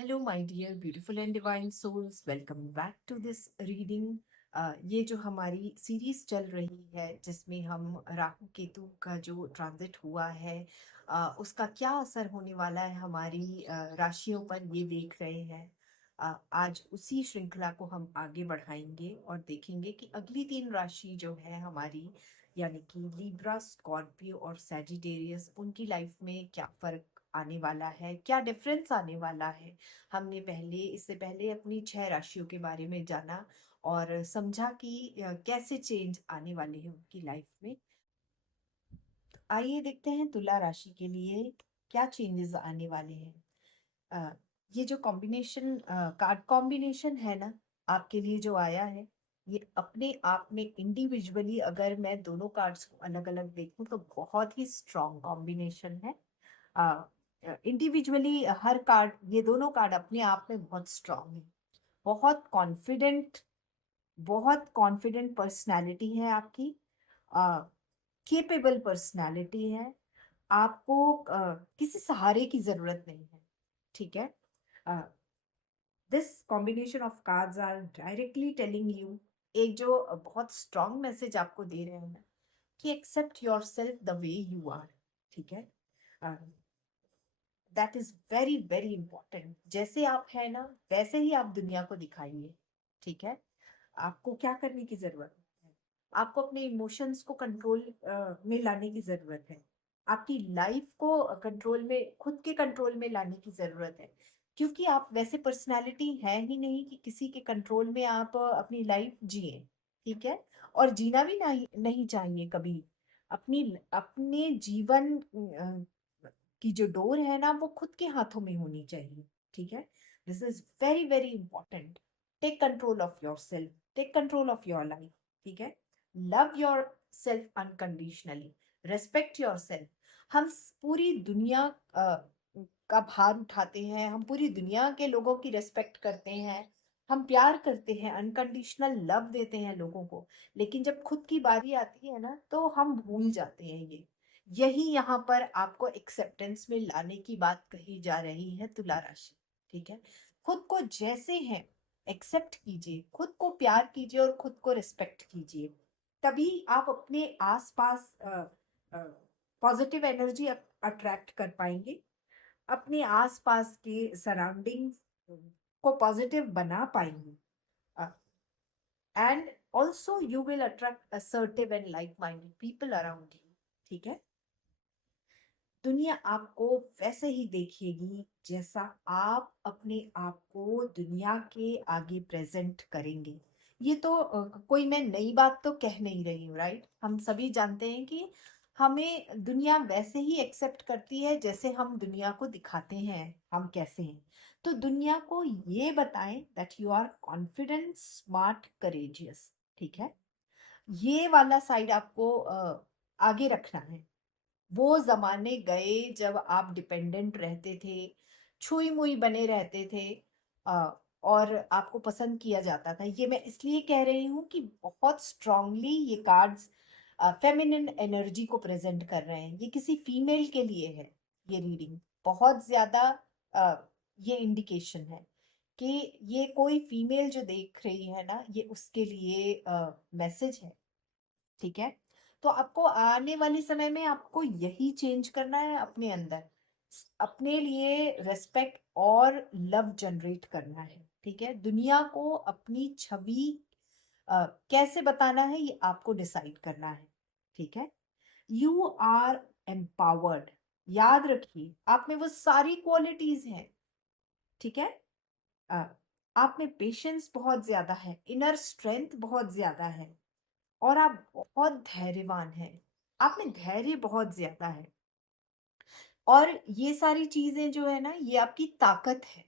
Hello my dear beautiful and divine souls, welcome back to this reading. ये जो हमारी series चल रही है जिसमें हम राहु केतु का जो ट्रांजिट हुआ है उसका क्या असर होने वाला है हमारी राशियों पर, ये देख रहे हैं। आज उसी श्रृंखला को हम आगे बढ़ाएंगे और देखेंगे कि अगली 3 राशि जो है हमारी, यानी कि लिब्रा, स्कॉर्पियो और सैजिटेरियस, उनकी लाइफ में क्या फर्क आने वाला है, क्या डिफरेंस आने वाला है। हमने इससे पहले अपनी 6 राशियों के बारे में जाना और समझा कि कैसे चेंज आने वाले हैं उनकी लाइफ में। आइए देखते हैं तुला राशि के लिए क्या चेंजेस आने वाले हैं। अ, ये जो कॉम्बिनेशन, कार्ड कॉम्बिनेशन है ना, आपके लिए जो आया है, ये अपने आप में इंडिविजुअली अगर मैं दोनों कार्ड्स को अलग अलग देखूं तो बहुत ही स्ट्रॉन्ग कॉम्बिनेशन है। इंडिविजुअली हर कार्ड, ये दोनों कार्ड अपने आप में बहुत स्ट्रांग है। बहुत कॉन्फिडेंट, बहुत कॉन्फिडेंट पर्सनालिटी है आपकी। केपेबल पर्सनालिटी है। आपको किसी सहारे की जरूरत नहीं है। ठीक है। This combination of cards are directly telling you, एक जो बहुत स्ट्रांग मैसेज आपको दे रहे हैं कि accept yourself the way you are. ठीक है। That is very very important. जैसे आप है ना, वैसे ही आप दुनिया को दिखाइए। ठीक है। आपको क्या करने की जरूरत है? आपको अपने इमोशंस को कंट्रोल में लाने की जरूरत है। आपकी लाइफ को कंट्रोल में, खुद के कंट्रोल में लाने की जरूरत है। क्योंकि आप वैसे पर्सनालिटी है ही नहीं कि किसी के कंट्रोल में आप अपनी लाइफ जिए। ठीक है। और जीना भी नहीं चाहिए कभी। अपनी अपने जीवन की जो डोर है ना, वो खुद के हाथों में होनी चाहिए। ठीक है। This is very very important. Take control of yourself, take control of your life. ठीक है। Love yourself unconditionally, respect yourself. हम पूरी दुनिया का भार उठाते हैं, हम पूरी दुनिया के लोगों की रेस्पेक्ट करते हैं, हम प्यार करते हैं, अनकंडीशनल लव देते हैं लोगों को। लेकिन जब खुद की बारी आती है ना, तो हम भूल जाते हैं ये। यही यहाँ पर आपको एक्सेप्टेंस में लाने की बात कही जा रही है तुला राशि। ठीक है। खुद को जैसे हैं एक्सेप्ट कीजिए, खुद को प्यार कीजिए और खुद को रिस्पेक्ट कीजिए। तभी आप अपने आसपास पॉजिटिव एनर्जी अट्रैक्ट कर पाएंगे। अपने आसपास के सराउंडिंग्स को पॉजिटिव बना पाएंगे। And also you will attract assertive and like minded people around you. ठीक है। दुनिया आपको वैसे ही देखेगी जैसा आप अपने आप को दुनिया के आगे प्रेजेंट करेंगे। ये तो कोई मैं नई बात तो कह नहीं रही हूँ, राइट। हम सभी जानते हैं कि हमें दुनिया वैसे ही एक्सेप्ट करती है जैसे हम दुनिया को दिखाते हैं हम कैसे हैं। तो दुनिया को ये बताएं that you are confident, smart, courageous. ठीक है। ये वाला साइड आपको आगे रखना है। वो जमाने गए जब आप डिपेंडेंट रहते थे, छुई मुई बने रहते थे, और आपको पसंद किया जाता था। ये मैं इसलिए कह रही हूँ कि बहुत स्ट्रांगली ये कार्ड्स फेमिनिन एनर्जी को प्रेजेंट कर रहे हैं। ये किसी फीमेल के लिए है ये रीडिंग। बहुत ज्यादा अ, ये इंडिकेशन है कि ये कोई फीमेल जो देख रही है ना, ये उसके लिए मैसेज है। ठीक है। तो आपको आने वाले समय में आपको यही चेंज करना है अपने अंदर। अपने लिए रेस्पेक्ट और लव जनरेट करना है। ठीक है। दुनिया को अपनी छवि कैसे बताना है, ये आपको डिसाइड करना है। ठीक है। You are empowered. याद रखिए, आप में वो सारी क्वालिटीज हैं। ठीक है। अ, आप में पेशेंस बहुत ज्यादा है, इनर स्ट्रेंथ बहुत ज्यादा है, और आप बहुत धैर्यवान हैं। आप में धैर्य बहुत ज्यादा है। और ये सारी चीजें जो है ना, ये आपकी ताकत है।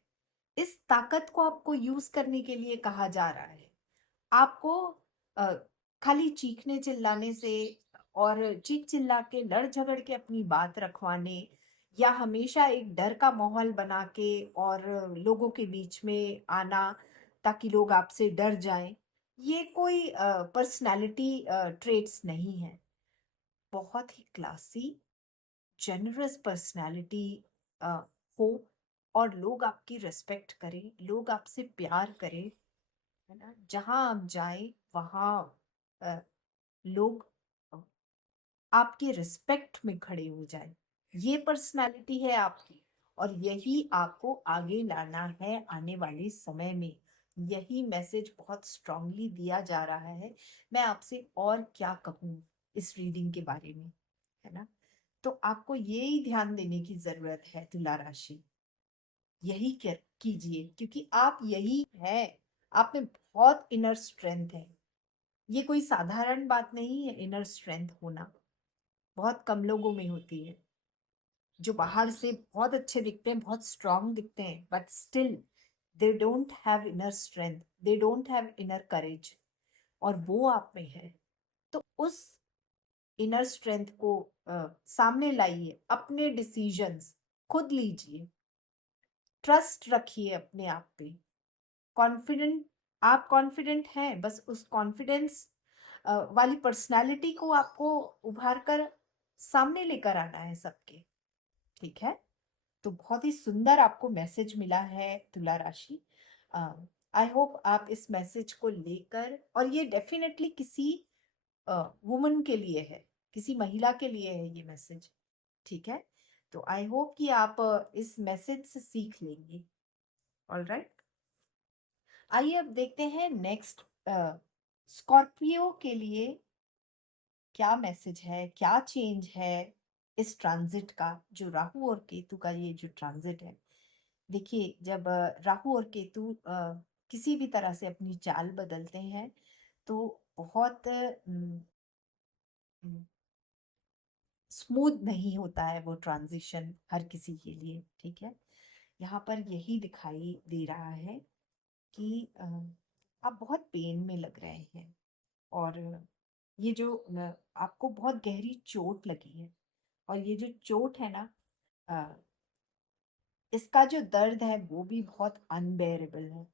इस ताकत को आपको यूज करने के लिए कहा जा रहा है। आपको अ, खाली चीखने चिल्लाने से और चीख चिल्ला के लड़ झगड़ के अपनी बात रखवाने, या हमेशा एक डर का माहौल बना के और लोगों के बीच में आना ताकि लोग आपसे डर जाएं, ये कोई पर्सनालिटी ट्रेट्स नहीं है। बहुत ही क्लासी, जेनरस पर्सनालिटी हो, और लोग आपकी रिस्पेक्ट करें, लोग आपसे प्यार करें, है ना? जहाँ आप जाएँ वहाँ अ, लोग आपके रिस्पेक्ट में खड़े हो जाएँ। ये पर्सनैलिटी है आपकी और यही आपको आगे लाना है आने वाले समय में। यही मैसेज बहुत स्ट्रांगली दिया जा रहा है। मैं आपसे और क्या कहूँ इस रीडिंग के बारे में, है ना? तो आपको ये ही ध्यान देने की ज़रूरत है तुला राशि। यही कर कीजिए क्योंकि आप यही हैं। आप में बहुत इनर स्ट्रेंथ है। ये कोई साधारण बात नहीं है इनर स्ट्रेंथ होना। बहुत कम लोगों में होती है। जो बाहर से बहुत अच्छे दिखते हैं, बहुत स्ट्रांग दिखते हैं, but still they don't have inner strength, they don't have inner courage, और वो आप में है। तो उस इनर स्ट्रेंथ को सामने लाइए, अपने डिसीजंस खुद लीजिए, ट्रस्ट रखिए अपने आप पे, कॉन्फिडेंट, आप कॉन्फिडेंट हैं, बस उस कॉन्फिडेंस वाली पर्सनालिटी को आपको उभार कर सामने लेकर आना है सबके। ठीक है? तो बहुत ही सुंदर आपको मैसेज मिला है तुला राशि। आई होप आप इस मैसेज को लेकर, और ये डेफिनेटली किसी वुमन के लिए है, किसी महिला के लिए है ये मैसेज। ठीक है? तो आई होप कि आप इस मैसेज से सीख लेंगे। ऑल राइट, आइए अब देखते हैं नेक्स्ट स्कॉर्पियो के लिए क्या मैसेज है, क्या चेंज है इस ट्रांजिट का, जो राहु और केतु का ये जो ट्रांजिट है। देखिए, जब राहु और केतु किसी भी तरह से अपनी चाल बदलते हैं तो बहुत स्मूथ नहीं होता है वो ट्रांजिशन हर किसी के लिए। ठीक है? यहाँ पर यही दिखाई दे रहा है कि आप बहुत पेन में लग रहे हैं, और ये जो आपको बहुत गहरी चोट लगी है, और ये जो चोट है ना, अ, इसका जो दर्द है वो भी बहुत अनबेरेबल है।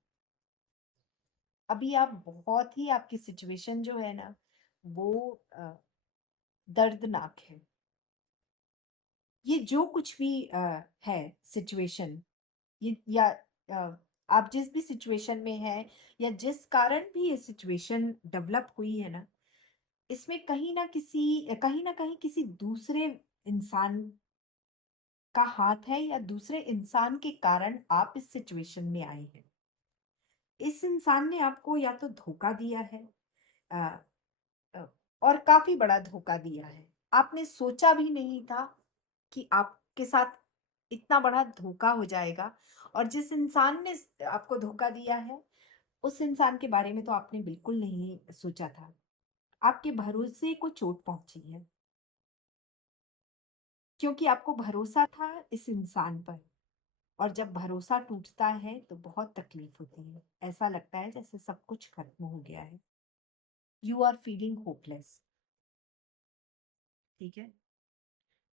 अभी आप बहुत ही, आपकी सिचुएशन जो है ना वो दर्दनाक है। ये जो कुछ भी है सिचुएशन, ये या आप जिस भी सिचुएशन में हैं, या जिस कारण भी ये सिचुएशन डेवलप हुई है ना, इसमें कहीं ना कहीं किसी दूसरे इंसान का हाथ है, या दूसरे इंसान के कारण आप इस सिचुएशन में आए हैं। इस इंसान ने आपको या तो धोखा दिया है, अ, अ, और काफी बड़ा धोखा दिया है। आपने सोचा भी नहीं था कि आपके साथ इतना बड़ा धोखा हो जाएगा, और जिस इंसान ने आपको धोखा दिया है उस इंसान के बारे में तो आपने बिल्कुल नहीं सोचा था। आपके भरोसे को चोट पहुंची है, क्योंकि आपको भरोसा था इस इंसान पर, और जब भरोसा टूटता है तो बहुत तकलीफ होती है। ऐसा लगता है जैसे सब कुछ खत्म हो गया है। You are feeling hopeless. ठीक है?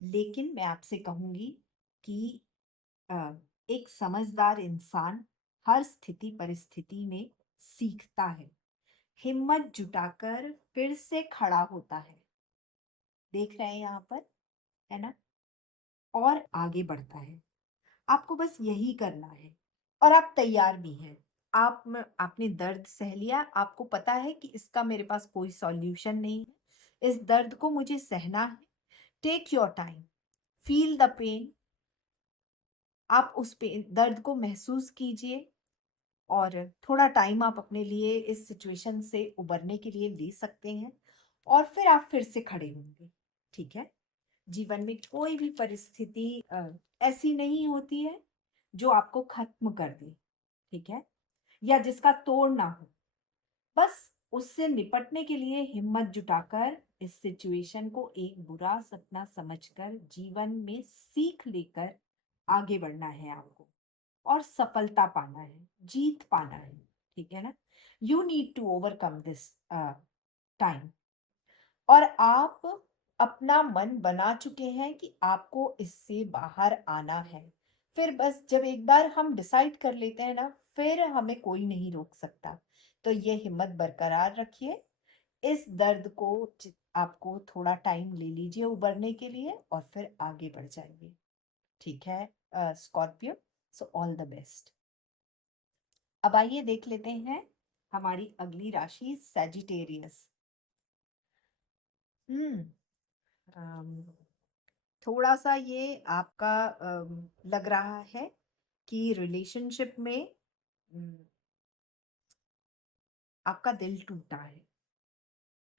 लेकिन मैं आपसे कहूंगी कि अ, एक समझदार इंसान हर स्थिति परिस्थिति में सीखता है, हिम्मत जुटाकर फिर से खड़ा होता है। देख रहे हैं यहाँ पर, है ना? और आगे बढ़ता है। आपको बस यही करना है, और आप तैयार भी हैं। आपने दर्द सह लिया, आपको पता है कि इसका मेरे पास कोई सॉल्यूशन नहीं है, इस दर्द को मुझे सहना है। Take your time, feel the pain. आप उस दर्द को महसूस कीजिए, और थोड़ा टाइम आप अपने लिए इस सिचुएशन से उबरने के लिए ले सकते हैं, और फिर आप फिर से खड़े होंगे। ठीक है? जीवन में कोई भी परिस्थिति ऐसी नहीं होती है जो आपको खत्म कर दे। ठीक है? या जिसका तोड़ ना हो। बस उससे निपटने के लिए हिम्मत जुटाकर इस सिचुएशन को एक बुरा सपना समझकर जीवन में सीख लेकर आगे बढ़ना है आपको, और सफलता पाना है, जीत पाना है। ठीक है ना? You need to overcome this time, और आप अपना मन बना चुके हैं कि आपको इससे बाहर आना है। फिर बस जब एक बार हम डिसाइड कर लेते हैं ना, फिर हमें कोई नहीं रोक सकता। तो ये हिम्मत बरकरार रखिए। इस दर्द को आपको थोड़ा टाइम ले लीजिए उबरने के लिए, और फिर आगे बढ़ जाइए। ठीक है Scorpio? So all the best. अब आइए देख लेते हैं हमारी अगली राशि सैजिटेरियस। हम्म अम, थोड़ा सा ये आपका लग रहा है कि रिलेशनशिप में अम, आपका दिल टूटा है।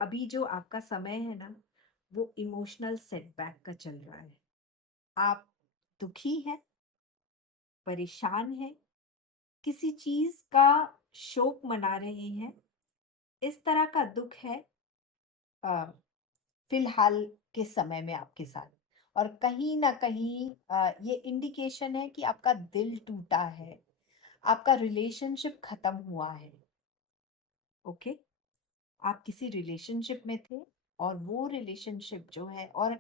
अभी जो आपका समय है ना, वो इमोशनल सेटबैक का चल रहा है। आप दुखी हैं, परेशान हैं, किसी चीज का शोक मना रहे हैं। इस तरह का दुख है अ, फिलहाल के समय में आपके साथ। और कहीं ना कहीं ये इंडिकेशन है कि आपका दिल टूटा है, आपका रिलेशनशिप खत्म हुआ है। ओके, आप किसी रिलेशनशिप में थे और वो रिलेशनशिप जो है, और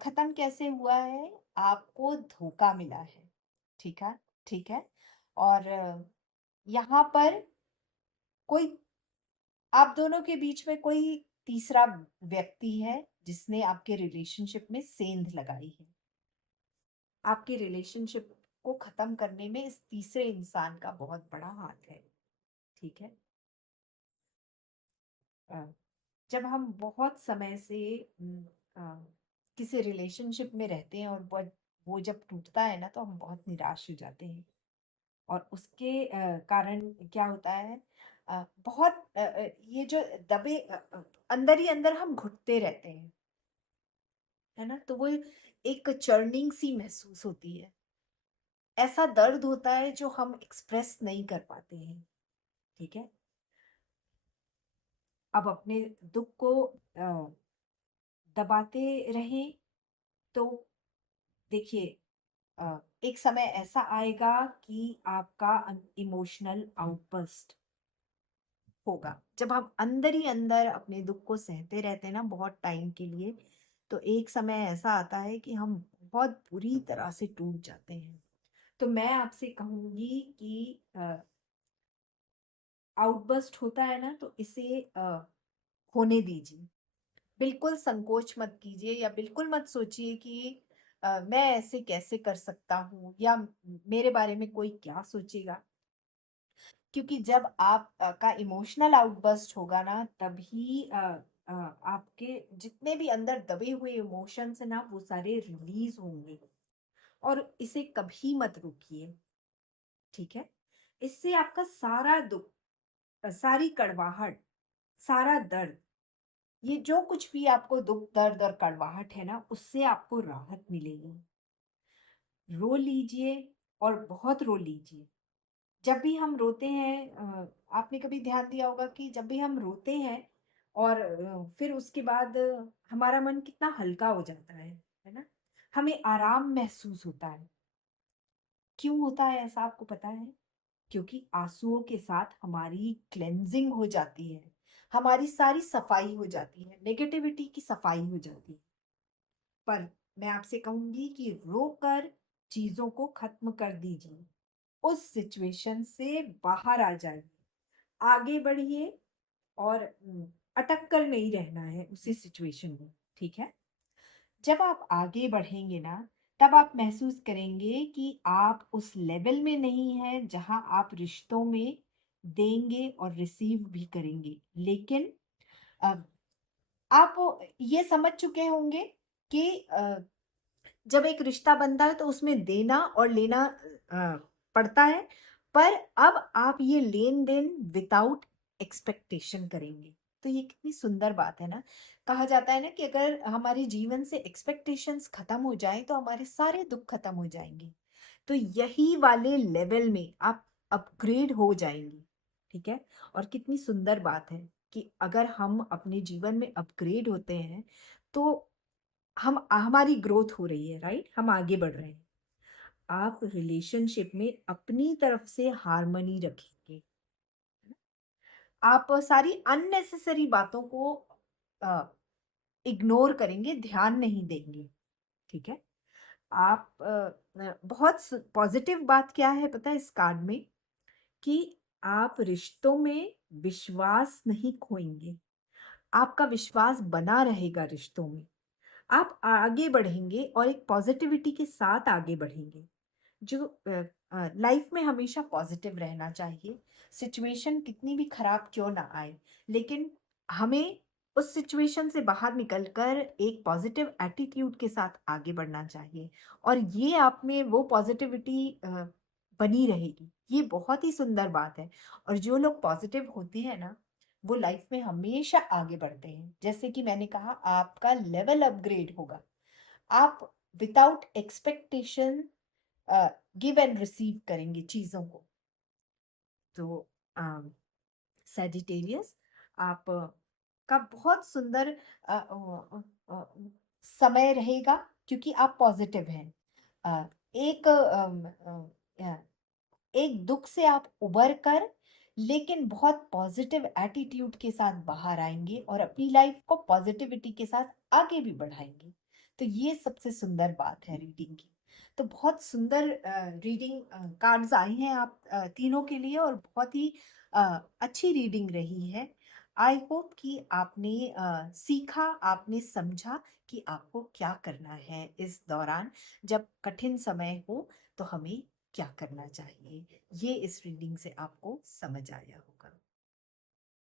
खत्म कैसे हुआ है, आपको धोखा मिला है। ठीक है, ठीक है। और यहाँ पर कोई, आप दोनों के बीच में कोई तीसरा व्यक्ति है जिसने आपके रिलेशनशिप में सेंध लगाई है। आपके रिलेशनशिप को खत्म करने में इस तीसरे इंसान का बहुत बड़ा हाथ है। ठीक है। अ, जब हम बहुत समय से अ, किसी रिलेशनशिप में रहते हैं और वो जब टूटता है ना, तो हम बहुत निराश हो जाते हैं। और उसके कारण क्या होता है, बहुत ये जो दबे अंदर ही अंदर हम घुटते रहते हैं, है ना। तो वो एक चर्निंग सी महसूस होती है। ऐसा दर्द होता है जो हम एक्सप्रेस नहीं कर पाते हैं। ठीक है। अब अपने दुख को दबाते रहें तो देखिए, एक समय ऐसा आएगा कि आपका इमोशनल आउटबर्स्ट होगा। जब हम अंदर ही अंदर अपने दुख को सहते रहते हैं ना बहुत टाइम के लिए, तो एक समय ऐसा आता है कि हम बहुत बुरी तरह से टूट जाते हैं। तो मैं आपसे कहूंगी कि आउटबर्स्ट होता है ना, तो इसे होने दीजिए। बिल्कुल संकोच मत कीजिए, या बिल्कुल मत सोचिए कि मैं ऐसे कैसे कर सकता हूँ, या मेरे बारे में कोई क्या सोचेगा। क्योंकि जब आप का इमोशनल आउटबर्स्ट होगा ना, तभी आपके जितने भी अंदर दबे हुए इमोशंस है ना, वो सारे रिलीज होंगे। और इसे कभी मत रोकिए। ठीक है। इससे आपका सारा दुख, सारी कड़वाहट, सारा दर्द, ये जो कुछ भी आपको दुख दर्द और कड़वाहट है ना, उससे आपको राहत मिलेगी। रो लीजिए, और बहुत रो लीजिए। जब भी हम रोते हैं, आपने कभी ध्यान दिया होगा कि जब भी हम रोते हैं और फिर उसके बाद हमारा मन कितना हल्का हो जाता है ना। हमें आराम महसूस होता है। क्यों होता है ऐसा, आपको पता है? क्योंकि आंसुओं के साथ हमारी क्लेंजिंग हो जाती है, हमारी सारी सफाई हो जाती है, नेगेटिविटी की सफाई हो जाती है। पर मैं आपसे कहूंगी कि रोकर चीजों को खत्म कर दीजिए। उस सिचुएशन से बाहर आ जाइए, आगे बढ़िए। और अटक कर नहीं रहना है उसी सिचुएशन में। ठीक है। जब आप आगे बढ़ेंगे ना, तब आप महसूस करेंगे कि आप उस लेवल में नहीं हैं जहां आप रिश्तों में देंगे और रिसीव भी करेंगे। लेकिन अ, आप ये समझ चुके होंगे कि जब एक रिश्ता बनता है तो उसमें देना और लेना पड़ता है। पर अब आप ये लेन देन विदाउट एक्सपेक्टेशन करेंगे। तो ये कितनी सुंदर बात है ना। कहा जाता है ना कि अगर हमारे जीवन से एक्सपेक्टेशंस खत्म हो जाए तो हमारे सारे दुख खत्म हो जाएंगे। तो यही वाले लेवल में आप अपग्रेड हो जाएंगे। ठीक है। और कितनी सुंदर बात है कि अगर हम अपने जीवन में अपग्रेड होते हैं, तो हम हमारी ग्रोथ हो रही है, राइट, हम आगे बढ़ रहे हैं। आप रिलेशनशिप में अपनी तरफ से हार्मनी रखेंगे। आप सारी अननेसेसरी बातों को इग्नोर करेंगे, ध्यान नहीं देंगे। ठीक है। आप बहुत पॉजिटिव बात क्या है पता है इस कार्ड में, कि आप रिश्तों में विश्वास नहीं खोएंगे। आपका विश्वास बना रहेगा रिश्तों में। आप आगे बढ़ेंगे और एक पॉजिटिविटी के साथ आगे बढ़ेंगे। जो लाइफ में हमेशा पॉजिटिव रहना चाहिए। सिचुएशन कितनी भी खराब क्यों ना आए, लेकिन हमें उस सिचुएशन से बाहर निकलकर एक पॉजिटिव एटीट्यूड के साथ आगे बढ़ना चाहिए, और ये आप में वो पॉजिटिविटी बनी रहेगी। ये बहुत ही सुंदर बात है। और जो लोग पॉजिटिव होते हैं ना, वो लाइफ में हमेशा आगे बढ़ते हैं। जैसे कि मैंने कहा, आपका लेवल अपग्रेड होगा। आप without expectation give and receive करेंगे चीज़ों को। तो सैजिटेरियस, आप का बहुत सुंदर समय रहेगा, क्योंकि आप पॉजिटिव हैं। अ, एक एक दुख से आप उबर कर, लेकिन बहुत पॉजिटिव एटीट्यूड के साथ बाहर आएंगे और अपनी लाइफ को पॉजिटिविटी के साथ आगे भी बढ़ाएंगे। तो ये सबसे सुंदर बात है रीडिंग की। तो बहुत सुंदर रीडिंग कार्ड्स आए हैं आप तीनों के लिए, और बहुत ही अच्छी रीडिंग रही है। आई होप कि आपने सीखा, आपने समझा कि आपको क्या करना है इस दौरान, जब कठिन समय हो तो हमें क्या करना चाहिए। ये इस रीडिंग से आपको समझ आया होगा।